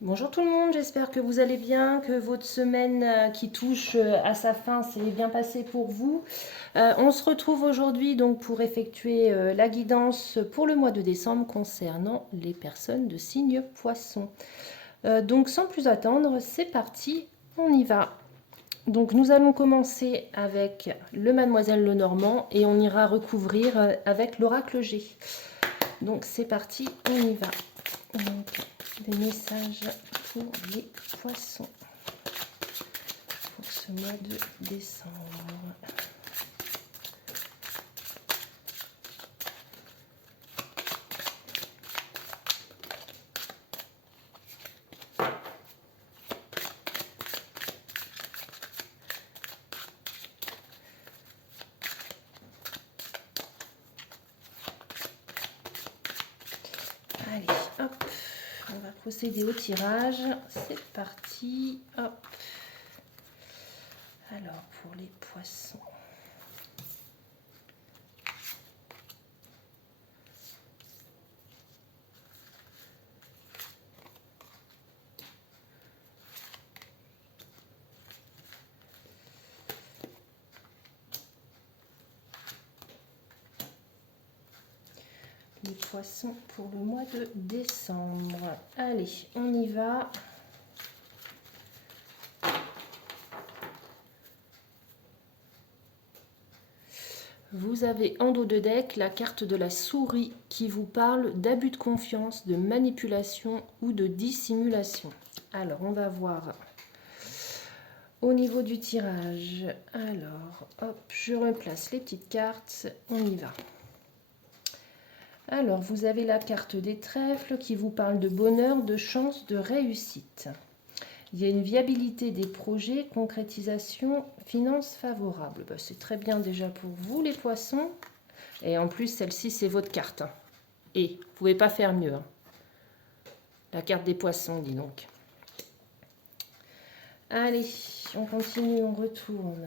Bonjour tout le monde, j'espère que vous allez bien, que votre semaine qui touche à sa fin s'est bien passée pour vous. On se retrouve aujourd'hui donc pour effectuer la guidance pour le mois de décembre concernant les personnes de signe poisson. Donc sans plus attendre, c'est parti, on y va. Donc nous allons commencer avec le Mademoiselle Lenormand et on ira recouvrir avec l'oracle G. Donc c'est parti, on y va. Donc, des messages pour les poissons pour ce mois de décembre. Allez, hop, on va procéder au tirage. C'est parti, hop. Alors, pour les poissons. Les poissons pour le mois de décembre. Allez, on y va. Vous avez en dos de deck la carte de la souris qui vous parle d'abus de confiance, de manipulation ou de dissimulation. Alors, on va voir au niveau du tirage. Alors, hop, je replace les petites cartes. On y va. Alors, vous avez la carte des trèfles qui vous parle de bonheur, de chance, de réussite. Il y a une viabilité des projets, concrétisation, finances favorables. Ben, c'est très bien déjà pour vous les poissons. Et en plus, celle-ci, c'est votre carte. Et vous ne pouvez pas faire mieux. La carte des poissons, dis donc. Allez, on continue, on retourne.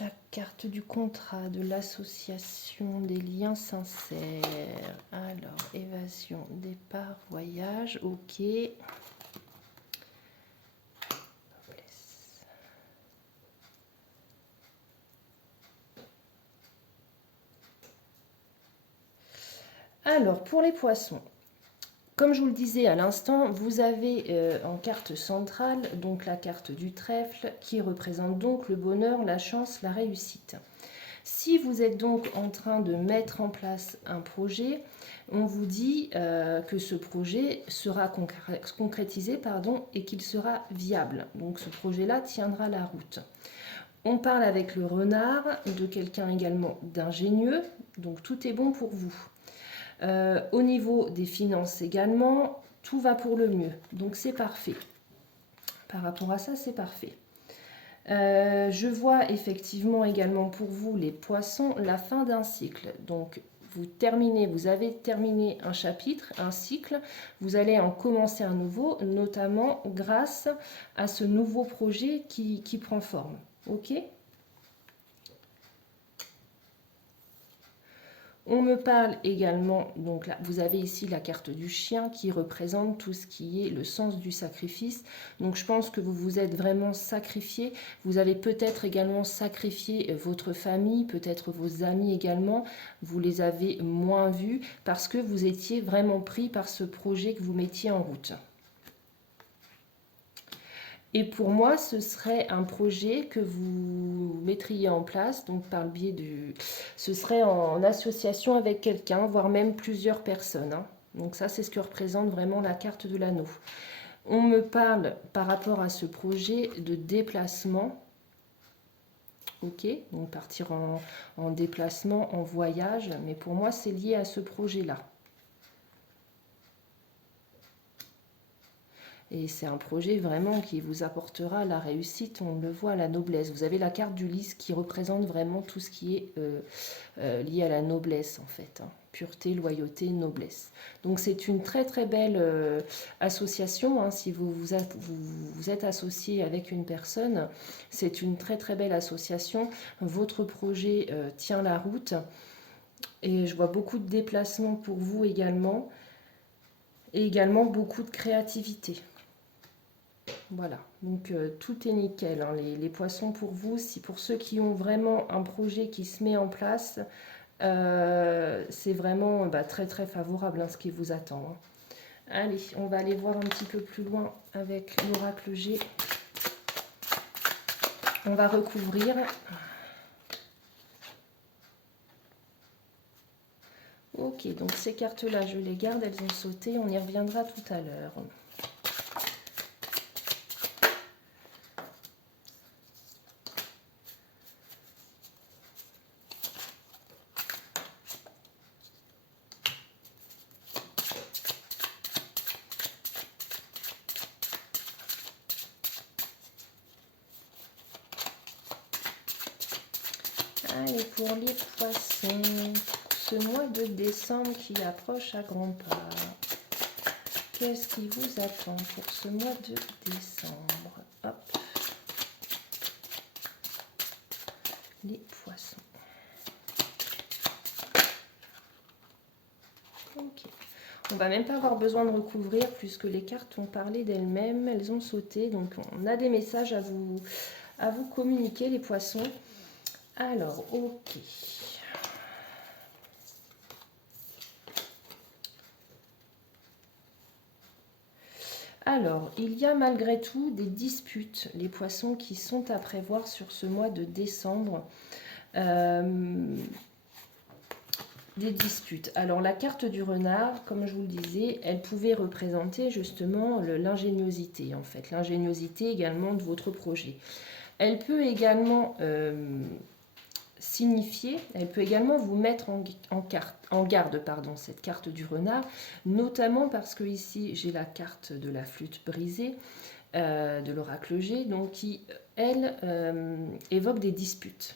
La carte du contrat, de l'association, des liens sincères. Alors, évasion, départ, voyage, ok. Alors, pour les poissons, comme je vous le disais à l'instant, vous avez en carte centrale donc la carte du trèfle qui représente donc le bonheur, la chance, la réussite. Si vous êtes donc en train de mettre en place un projet, on vous dit que ce projet sera concrétisé et qu'il sera viable. Donc ce projet-là tiendra la route. On parle avec le renard, de quelqu'un également d'ingénieux, donc tout est bon pour vous. Au niveau des finances également, tout va pour le mieux, donc c'est parfait. Par rapport à ça, c'est parfait. Je vois effectivement également pour vous les poissons la fin d'un cycle. Donc vous avez terminé un chapitre, un cycle, vous allez en commencer un nouveau, notamment grâce à ce nouveau projet qui prend forme. Ok ? On me parle également, donc là, vous avez ici la carte du chien qui représente tout ce qui est le sens du sacrifice. Donc je pense que vous vous êtes vraiment sacrifié. Vous avez peut-être également sacrifié votre famille, peut-être vos amis également. Vous les avez moins vus parce que vous étiez vraiment pris par ce projet que vous mettiez en route. Et pour moi, ce serait un projet que vous mettriez en place, donc par le biais du... Ce serait en association avec quelqu'un, voire même plusieurs personnes. Donc ça, c'est ce que représente vraiment la carte de l'anneau. On me parle par rapport à ce projet de déplacement. Ok, donc partir en déplacement, en voyage, mais pour moi, c'est lié à ce projet-là. Et c'est un projet vraiment qui vous apportera la réussite, on le voit, la noblesse. Vous avez la carte du lys qui représente vraiment tout ce qui est lié à la noblesse en fait. Hein. Pureté, loyauté, noblesse. Donc c'est une très très belle association. Hein. Si vous êtes associé avec une personne, c'est une très très belle association. Votre projet tient la route. Et je vois beaucoup de déplacements pour vous également. Et également beaucoup de créativité. Voilà, donc tout est nickel. Hein. Les poissons pour vous, si pour ceux qui ont vraiment un projet qui se met en place, c'est vraiment très très favorable ce qui vous attend. Hein. Allez, on va aller voir un petit peu plus loin avec l'oracle G. On va recouvrir. Ok, donc ces cartes-là, je les garde, elles ont sauté, on y reviendra tout à l'heure. Allez, pour les poissons, ce mois de décembre qui approche à grands pas, qu'est-ce qui vous attend pour ce mois de décembre? Hop, les poissons. Ok. On va même pas avoir besoin de recouvrir puisque les cartes ont parlé d'elles-mêmes, elles ont sauté. Donc on a des messages à vous communiquer, les poissons. Alors, ok. Alors, il y a malgré tout des disputes, les poissons, qui sont à prévoir sur ce mois de décembre. Des disputes. Alors, la carte du renard, comme je vous le disais, elle pouvait représenter justement l'ingéniosité, en fait. L'ingéniosité également de votre projet. Elle peut également signifier, elle peut également vous mettre en garde, cette carte du renard, notamment parce que ici j'ai la carte de la flûte brisée, de l'oracle G, donc qui, elle, évoque des disputes.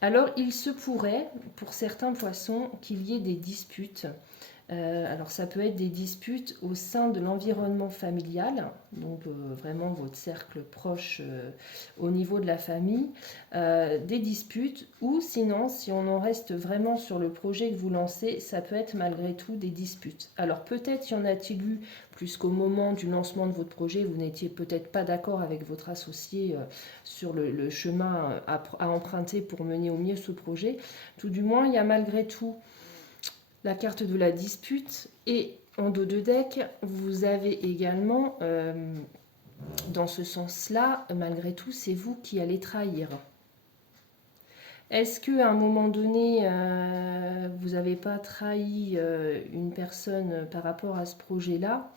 Alors il se pourrait, pour certains poissons, qu'il y ait des disputes. Alors ça peut être des disputes au sein de l'environnement familial, donc vraiment votre cercle proche au niveau de la famille, des disputes, ou sinon si on en reste vraiment sur le projet que vous lancez, ça peut être malgré tout des disputes. Alors peut-être y en a-t-il eu plus qu'au moment du lancement de votre projet, vous n'étiez peut-être pas d'accord avec votre associé sur le chemin à emprunter pour mener au mieux ce projet. Tout du moins, il y a malgré tout la carte de la dispute, et en dos de deck, vous avez également, dans ce sens-là, malgré tout, c'est vous qui allez trahir. Est-ce qu'à un moment donné, vous n'avez pas trahi une personne par rapport à ce projet-là?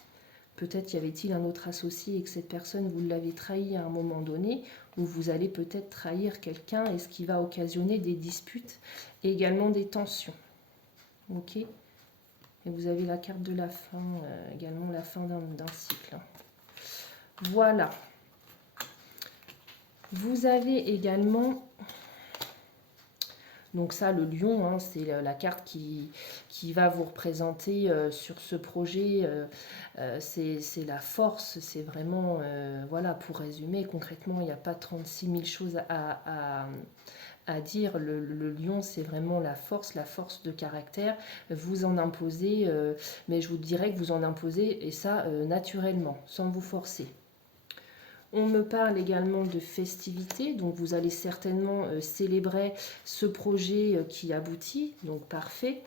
Peut-être y avait-il un autre associé et que cette personne, vous l'avez trahi à un moment donné, ou vous allez peut-être trahir quelqu'un, et ce qui va occasionner des disputes et également des tensions. Ok. Et vous avez la carte de la fin, également la fin d'un cycle. Voilà. Vous avez également, donc ça, le lion, hein, c'est la carte qui va vous représenter sur ce projet. C'est la force, c'est vraiment, voilà, pour résumer, concrètement, il n'y a pas 36 000 choses à dire. Le lion, c'est vraiment la force de caractère. Vous en imposez, mais je vous dirais que vous en imposez, et ça naturellement, sans vous forcer. On me parle également de festivités, donc vous allez certainement célébrer ce projet qui aboutit, donc parfait.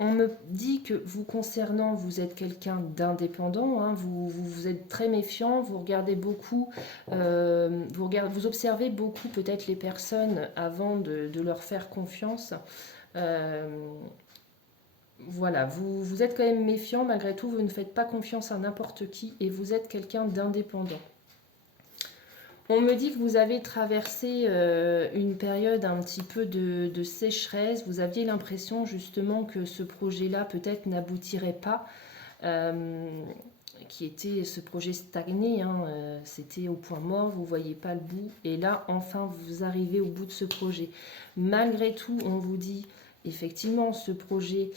On me dit que vous concernant, vous êtes quelqu'un d'indépendant, hein, vous êtes très méfiant, vous regardez beaucoup, vous observez beaucoup peut-être les personnes avant de leur faire confiance. Voilà, vous êtes quand même méfiant, malgré tout, vous ne faites pas confiance à n'importe qui et vous êtes quelqu'un d'indépendant. On me dit que vous avez traversé une période un petit peu de sécheresse. Vous aviez l'impression justement que ce projet-là peut-être n'aboutirait pas. qui était ce projet stagné, hein, c'était au point mort, vous ne voyez pas le bout, et là enfin vous arrivez au bout de ce projet. Malgré tout, on vous dit effectivement ce projet,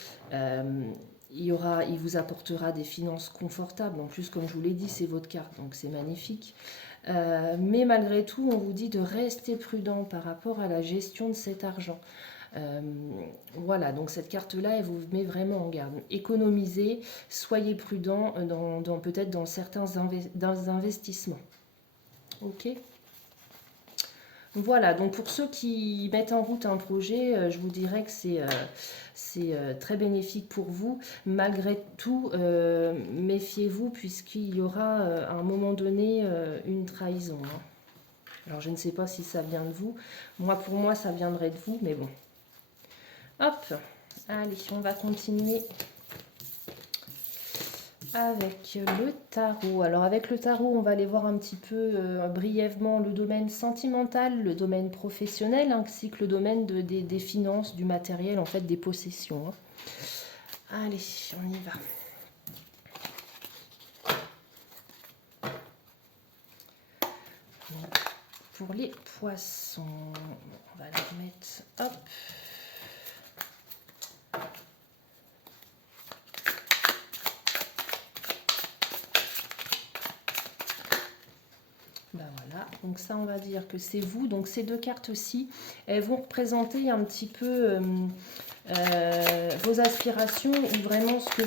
il vous apportera des finances confortables, en plus comme je vous l'ai dit c'est votre carte, donc c'est magnifique. Mais malgré tout, on vous dit de rester prudent par rapport à la gestion de cet argent. Voilà, donc cette carte-là, elle vous met vraiment en garde. Économisez, soyez prudent peut-être dans certains investissements. Ok. Voilà, donc pour ceux qui mettent en route un projet, je vous dirais que c'est très bénéfique pour vous. Malgré tout, méfiez-vous puisqu'il y aura à un moment donné une trahison. Hein. Alors je ne sais pas si ça vient de vous. Pour moi, ça viendrait de vous, mais bon. Hop, allez, on va continuer avec le tarot. Alors avec le tarot, on va aller voir un petit peu brièvement le domaine sentimental, le domaine professionnel, ainsi que le domaine des finances, du matériel, en fait des possessions. Hein. Allez, on y va. Donc, pour les poissons, on va les mettre, hop. Ben voilà, donc ça on va dire que c'est vous. Donc ces deux cartes-ci, elles vont représenter un petit peu vos aspirations ou vraiment ce que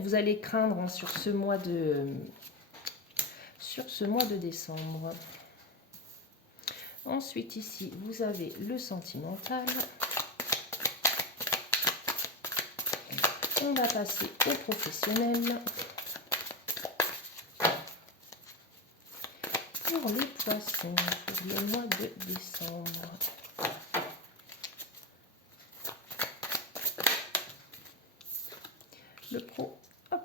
vous allez craindre hein, sur ce mois de décembre. Ensuite ici, vous avez le sentimental. On va passer au professionnel. Pour les poissons, pour le mois de décembre. Le pro, hop.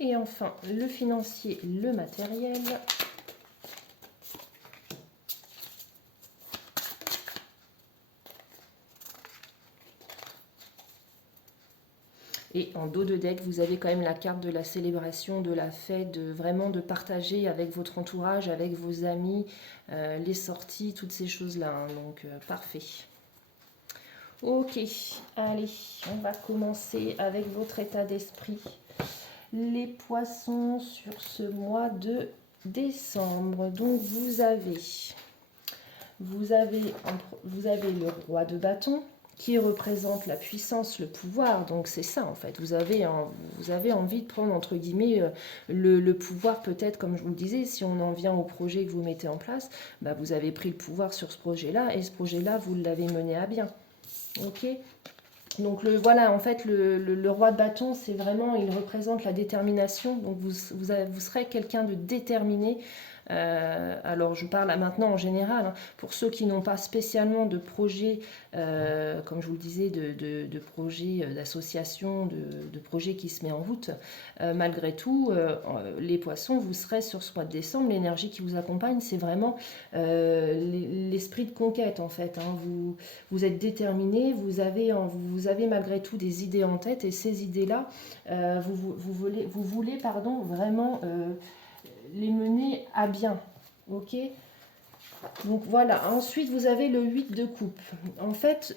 Et enfin, le financier, le matériel. Et en dos de deck, vous avez quand même la carte de la célébration, de la fête, vraiment de partager avec votre entourage, avec vos amis, les sorties, toutes ces choses-là. Hein, donc, parfait. Ok, allez, on va commencer avec votre état d'esprit. Les poissons sur ce mois de décembre. Donc, vous avez le roi de bâton, qui représente la puissance, le pouvoir. Donc c'est ça en fait, vous avez envie de prendre entre guillemets le pouvoir peut-être, comme je vous le disais, si on en vient au projet que vous mettez en place, bah, vous avez pris le pouvoir sur ce projet-là, et ce projet-là, vous l'avez mené à bien. Ok. Donc voilà, en fait, le roi de bâton, c'est vraiment, il représente la détermination. Donc vous serez quelqu'un de déterminé. Alors je parle maintenant en général, hein, pour ceux qui n'ont pas spécialement de projet, comme je vous le disais, de projet d'association, de projet qui se met en route, malgré tout, les poissons, vous serez sur ce mois de décembre, l'énergie qui vous accompagne, c'est vraiment l'esprit de conquête en fait. Hein. Vous êtes déterminé, vous avez malgré tout des idées en tête, et ces idées-là, vous voulez vraiment les mener à bien. Ok. Donc voilà, ensuite vous avez le 8 de coupe. En fait,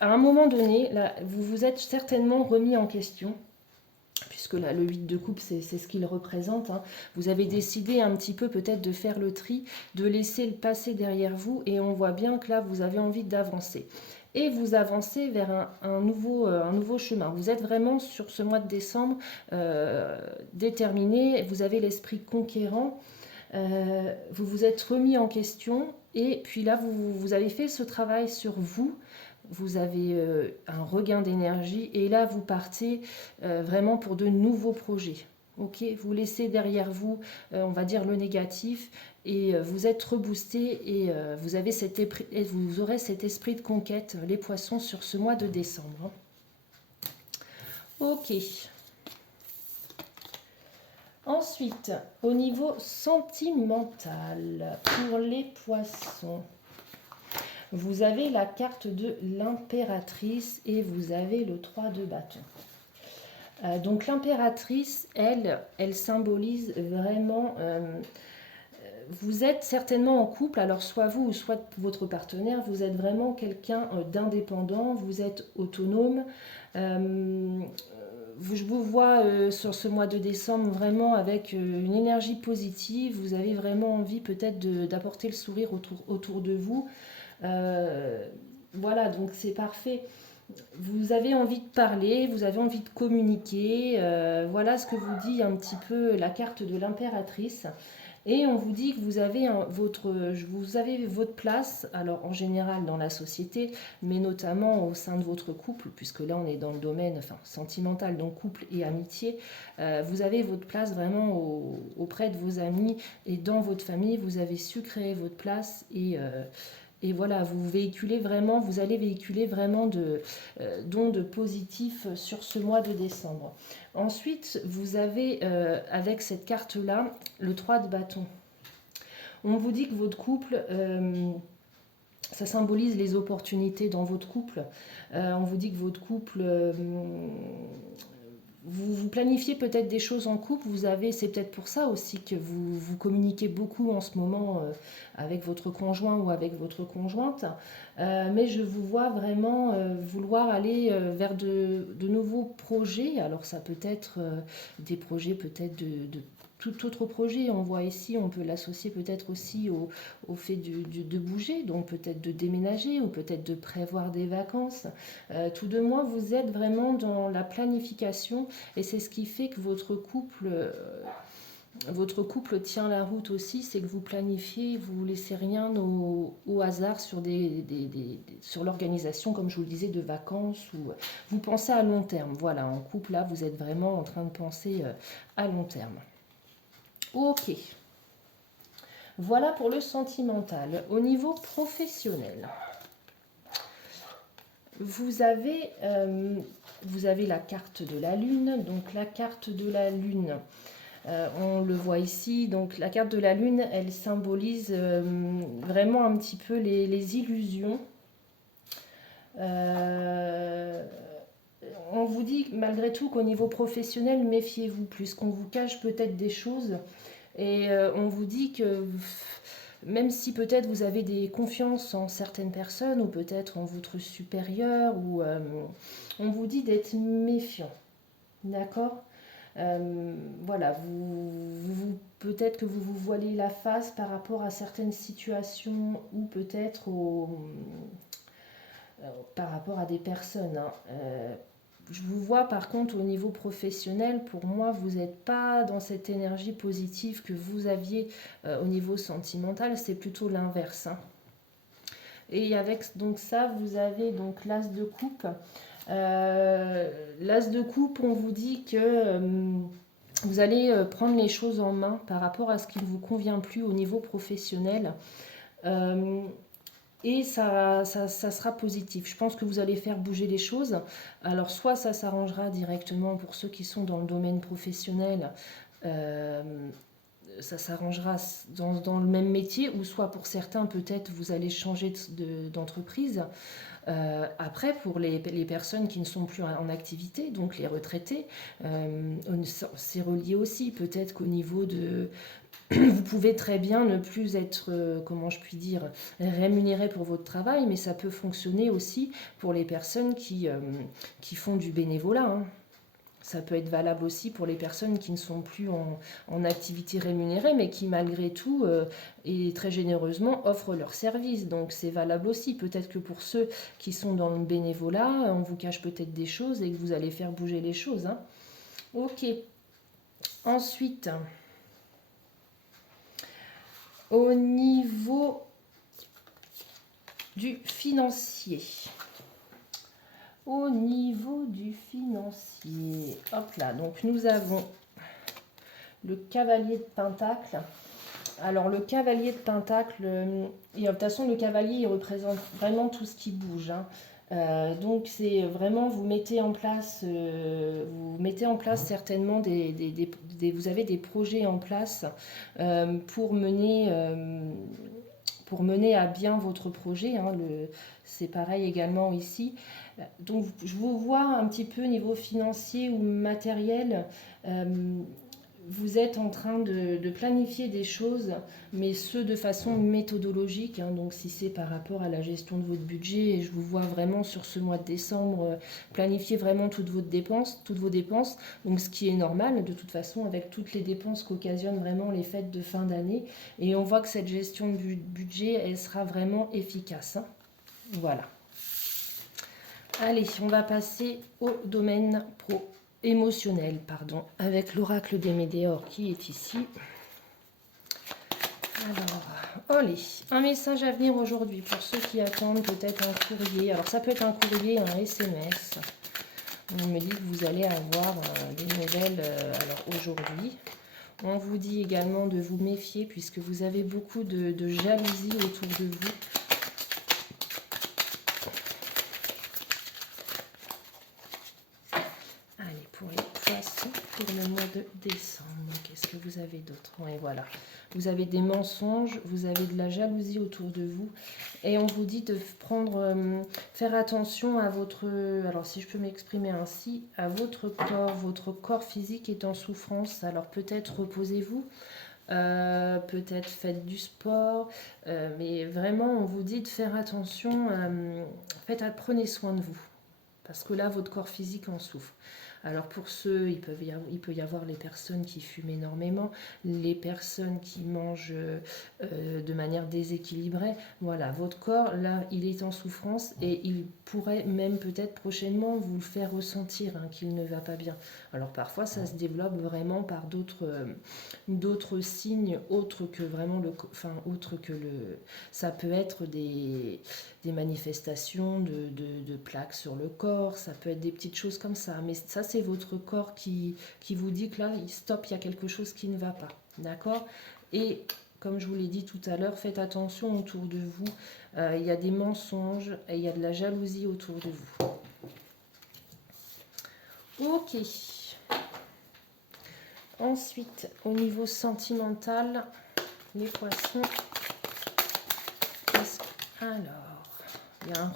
à un moment donné, là, vous vous êtes certainement remis en question, puisque là, le 8 de coupe, c'est ce qu'il représente. Hein. Vous avez décidé un petit peu peut-être de faire le tri, de laisser le passé derrière vous, et on voit bien que là, vous avez envie d'avancer. Et vous avancez vers un nouveau chemin. Vous êtes vraiment sur ce mois de décembre déterminé, vous avez l'esprit conquérant, vous vous êtes remis en question, et puis là, vous avez fait ce travail sur vous. Vous avez un regain d'énergie, et là vous partez vraiment pour de nouveaux projets. Ok, vous laissez derrière vous, on va dire, le négatif, et vous êtes reboosté, et vous aurez cet esprit de conquête, les poissons, sur ce mois de décembre. Ok. Ensuite, au niveau sentimental, pour les poissons, vous avez la carte de l'impératrice et vous avez le 3 de bâton. Donc l'impératrice, elle symbolise vraiment... vous êtes certainement en couple, alors soit vous ou soit votre partenaire, vous êtes vraiment quelqu'un d'indépendant, vous êtes autonome. Je vous vois sur ce mois de décembre vraiment avec une énergie positive, vous avez vraiment envie peut-être d'apporter le sourire autour de vous. Voilà, donc c'est parfait. Vous avez envie de parler, vous avez envie de communiquer. Voilà ce que vous dit un petit peu la carte de l'impératrice. Et on vous dit que vous avez votre place, alors en général dans la société, mais notamment au sein de votre couple, puisque là on est dans le domaine sentimental, donc couple et amitié. Vous avez votre place vraiment auprès de vos amis et dans votre famille, vous avez su créer votre place et voilà, vous allez véhiculer vraiment d'ondes positives sur ce mois de décembre. Ensuite, vous avez avec cette carte-là le 3 de bâton. On vous dit que votre couple, ça symbolise les opportunités dans votre couple. On vous dit que votre couple, vous planifiez peut-être des choses en couple, c'est peut-être pour ça aussi que vous communiquez beaucoup en ce moment avec votre conjoint ou avec votre conjointe, mais je vous vois vraiment vouloir aller vers de nouveaux projets, alors ça peut être des projets peut-être de tout autre projet, on voit ici, on peut l'associer peut-être aussi au fait de bouger, donc peut-être de déménager ou peut-être de prévoir des vacances. Tout de moins, vous êtes vraiment dans la planification et c'est ce qui fait que votre couple tient la route aussi, c'est que vous planifiez, vous ne laissez rien au hasard sur l'organisation, comme je vous le disais, de vacances, ou vous pensez à long terme. Voilà, en couple, là, vous êtes vraiment en train de penser à long terme. Ok, voilà pour le sentimental. Au niveau professionnel, vous avez la carte de la Lune. Donc la carte de la Lune, on le voit ici. Donc la carte de la Lune, elle symbolise vraiment un petit peu les illusions. On vous dit malgré tout qu'au niveau professionnel, méfiez-vous, puisqu'on vous cache peut-être des choses. Et on vous dit que même si peut-être vous avez des confiances en certaines personnes ou peut-être en votre supérieur, on vous dit d'être méfiant. D'accord. Voilà, peut-être que vous vous voilez la face par rapport à certaines situations ou peut-être par rapport à des personnes. Hein. Je vous vois par contre au niveau professionnel, pour moi, vous n'êtes pas dans cette énergie positive que vous aviez au niveau sentimental, c'est plutôt l'inverse. Hein. Et avec donc ça, vous avez donc l'as de coupe. L'as de coupe, on vous dit que vous allez prendre les choses en main par rapport à ce qui ne vous convient plus au niveau professionnel. Et ça sera positif. Je pense que vous allez faire bouger les choses. Alors soit ça s'arrangera directement pour ceux qui sont dans le domaine professionnel, ça s'arrangera dans le même métier, ou soit pour certains peut-être vous allez changer d'entreprise. Après, pour les personnes qui ne sont plus en activité, donc les retraités, c'est relié aussi. Peut-être qu'au niveau de... Vous pouvez très bien ne plus être, comment je puis dire, rémunéré pour votre travail, mais ça peut fonctionner aussi pour les personnes qui font du bénévolat. Hein. Ça peut être valable aussi pour les personnes qui ne sont plus en activité rémunérée, mais qui malgré tout et très généreusement offrent leurs services. Donc c'est valable aussi. Peut-être que pour ceux qui sont dans le bénévolat, on vous cache peut-être des choses et que vous allez faire bouger les choses. Hein. Ok. Ensuite, au niveau du financier. Au niveau du financier, hop là, donc nous avons le cavalier de Pentacle. Alors le cavalier de Pentacle, de toute façon le cavalier il représente vraiment tout ce qui bouge. Hein. Donc c'est vraiment, vous mettez en place certainement vous avez des projets en place pour mener à bien votre projet, hein. C'est pareil également ici. Donc je vous vois un petit peu niveau financier ou matériel. euh, Vous êtes en train de planifier des choses, mais ce de façon méthodologique, hein. Donc si c'est par rapport à la gestion de votre budget, et je vous vois vraiment sur ce mois de décembre planifier vraiment toutes vos dépenses, donc ce qui est normal de toute façon avec toutes les dépenses qu'occasionnent vraiment les fêtes de fin d'année. Et on voit que cette gestion du budget, elle sera vraiment efficace, hein. Voilà. Allez, on va passer au domaine émotionnel, pardon, avec l'oracle des Médéors qui est ici. Alors, allez, un message à venir aujourd'hui pour ceux qui attendent peut-être un courrier. Alors ça peut être un courrier, un SMS. On me dit que vous allez avoir des nouvelles alors aujourd'hui. On vous dit également de vous méfier puisque vous avez beaucoup de jalousie autour de vous. Allez, pour les poissons, pour le mois de décembre, qu'est-ce que vous avez d'autre? Oui, voilà. Vous avez des mensonges, vous avez de la jalousie autour de vous. Et on vous dit de faire attention à votre, alors si je peux m'exprimer ainsi, à votre corps. Votre corps physique est en souffrance. Alors peut-être reposez-vous, peut-être faites du sport. Mais vraiment, on vous dit de faire attention. Prenez soin de vous. Parce que là, votre corps physique en souffre. Alors pour ceux, il peut y avoir les personnes qui fument énormément, les personnes qui mangent de manière déséquilibrée. Voilà, votre corps, là, il est en souffrance et il pourrait même peut-être prochainement vous le faire ressentir, hein, qu'il ne va pas bien. Alors parfois, ça se développe vraiment par d'autres signes autres que vraiment ça peut être des manifestations de plaques sur le corps, ça peut être des petites choses comme ça. Mais ça, c'est votre corps qui vous dit que là, stop, il y a quelque chose qui ne va pas. D'accord? Et comme je vous l'ai dit tout à l'heure, faites attention autour de vous. Il y a des mensonges et il y a de la jalousie autour de vous. Ok. Ensuite, au niveau sentimental, les poissons. Alors, il y a un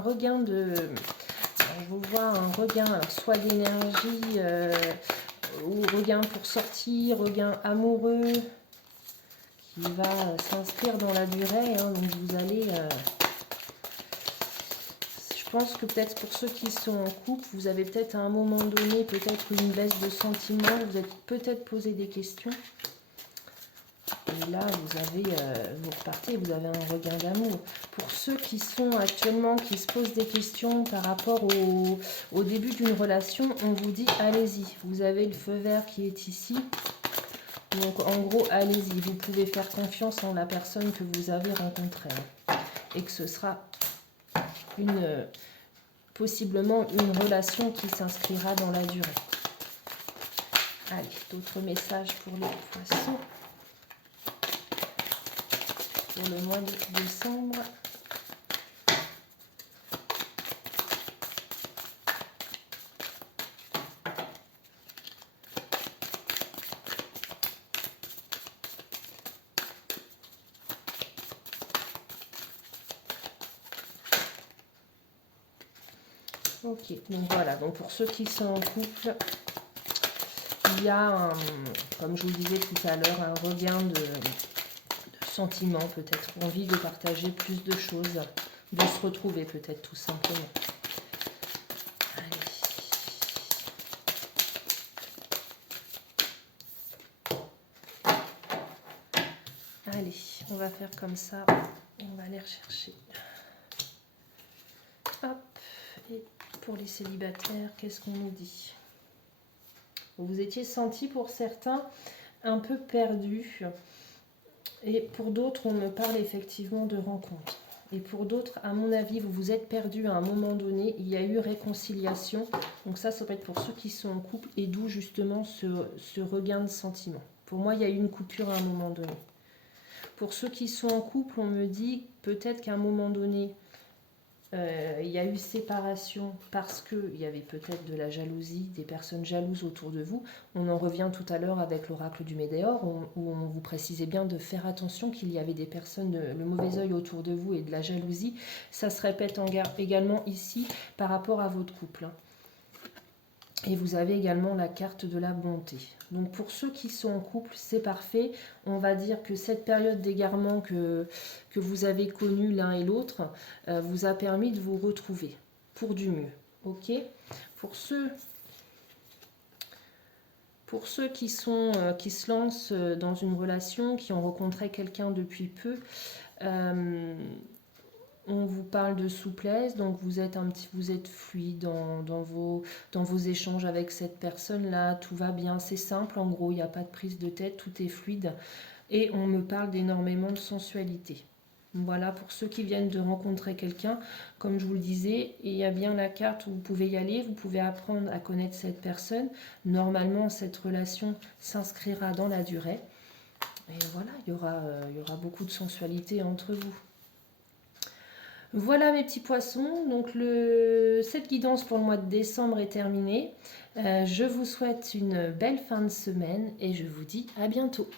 regain de... Je vous vois un regain, alors soit d'énergie, ou regain pour sortir, regain amoureux, qui va s'inscrire dans la durée, hein. Donc vous allez... je pense que peut-être pour ceux qui sont en couple, vous avez peut-être à un moment donné, peut-être une baisse de sentiments, vous êtes peut-être posé des questions. Et là, vous repartez, vous avez un regain d'amour. Pour ceux qui sont actuellement, qui se posent des questions par rapport au début d'une relation, on vous dit allez-y. Vous avez le feu vert qui est ici. Donc en gros, allez-y. Vous pouvez faire confiance en la personne que vous avez rencontrée. Et que ce sera possiblement une relation qui s'inscrira dans la durée. Allez, d'autres messages pour les poissons. Pour le mois de décembre. Ok, donc voilà, donc pour ceux qui sont en couple, il y a, comme je vous disais tout à l'heure, un regain de sentiments, peut-être envie de partager plus de choses, de se retrouver peut-être tout simplement. Allez, on va faire comme ça, on va aller rechercher. Hop, et pour les célibataires, qu'est-ce qu'on nous dit? Vous vous étiez senti pour certains un peu perdu. Et pour d'autres, on me parle effectivement de rencontres. Et pour d'autres, à mon avis, vous vous êtes perdu à un moment donné. Il y a eu réconciliation. Donc ça peut être pour ceux qui sont en couple. Et d'où justement ce regain de sentiment. Pour moi, il y a eu une coupure à un moment donné. Pour ceux qui sont en couple, on me dit peut-être qu'à un moment donné, il y a eu séparation parce qu'il y avait peut-être de la jalousie, des personnes jalouses autour de vous. On en revient tout à l'heure avec l'oracle du Médéor, où on vous précisait bien de faire attention qu'il y avait des personnes, le mauvais œil autour de vous et de la jalousie. Ça se répète également ici par rapport à votre couple, hein. Et vous avez également la carte de la bonté. Donc pour ceux qui sont en couple, c'est parfait. On va dire que cette période d'égarement que vous avez connue l'un et l'autre vous a permis de vous retrouver pour du mieux. Ok. Pour ceux qui se lancent dans une relation, qui ont rencontré quelqu'un depuis peu, on vous parle de souplesse, donc vous êtes fluide dans vos échanges avec cette personne-là, tout va bien, c'est simple, en gros, il n'y a pas de prise de tête, tout est fluide. Et on me parle d'énormément de sensualité. Voilà, pour ceux qui viennent de rencontrer quelqu'un, comme je vous le disais, il y a bien la carte où vous pouvez y aller, vous pouvez apprendre à connaître cette personne. Normalement, cette relation s'inscrira dans la durée. Et voilà, il y aura beaucoup de sensualité entre vous. Voilà mes petits poissons, donc cette guidance pour le mois de décembre est terminée. Je vous souhaite une belle fin de semaine et je vous dis à bientôt.